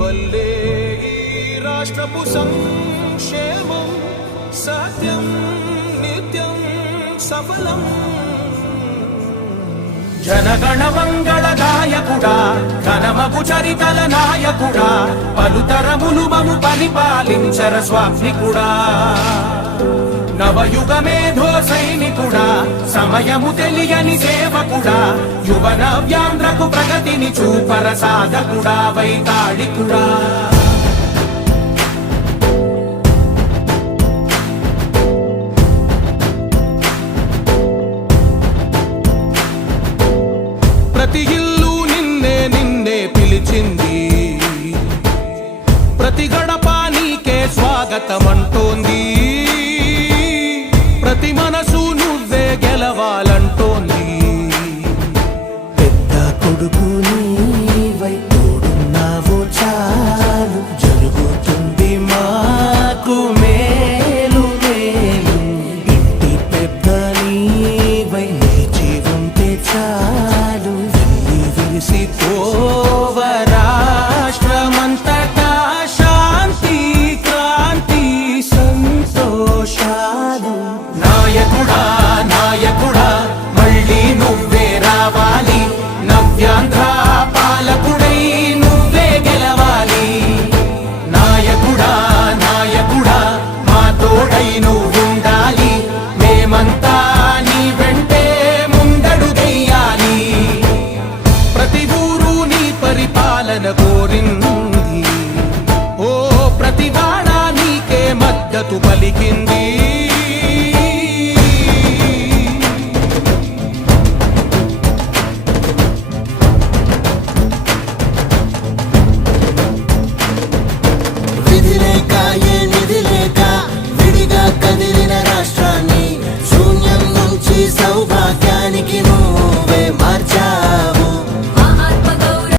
వల్లే ఈ రాష్ట్రపు సంక్షేమం సత్యం నిత్యం సఫలం. జనగణ మంగళ గాయకుడా ఘనమగు చరితల నాయకుడా పలుతరములు మము పరిపాలించర స్వామికుడా. నవయుగ మేధో సైనికుడా సమయము తెలియని సేవకుడా యువ నవ్యాంధ్రకు ప్రగతిని చూపర సాధకుడా వైతాళికుడా. ప్రతి ఇల్లు నిన్నే నిన్నే పిలిచింది, ప్రతి గడప నీకే స్వాగతమంటోంది, ప్రతి మనసు నువ్వే గెలవాలంటోంది. పెద్ద కొడుకు నీవై తోడున్నావు చాలు జరుగుతుంది మాకు మేలు మేలు. ఇంటి పెద్ద నీవై నిలిచి ఉంటే చాలు విరిసిపోవ రాష్ట్రమంతటా శాంతి క్రాంతి సంతోషాలు. నాయకుడా నాయకుడా మళ్ళీ నువ్వే రావాలి, నవ్యాంధ్ర పాలకుడై నువ్వే గెలవాలి. నాయకుడా నాయకుడా మా తోడై నువ్వుండాలి, మేమంతా నీ వెంటే ముందడుగెయ్యాలి. ప్రతి ఊరు నీ పరిపాలన కోరింది, ఓ ప్రతి వాడ నీకే మద్దతు పలికింది.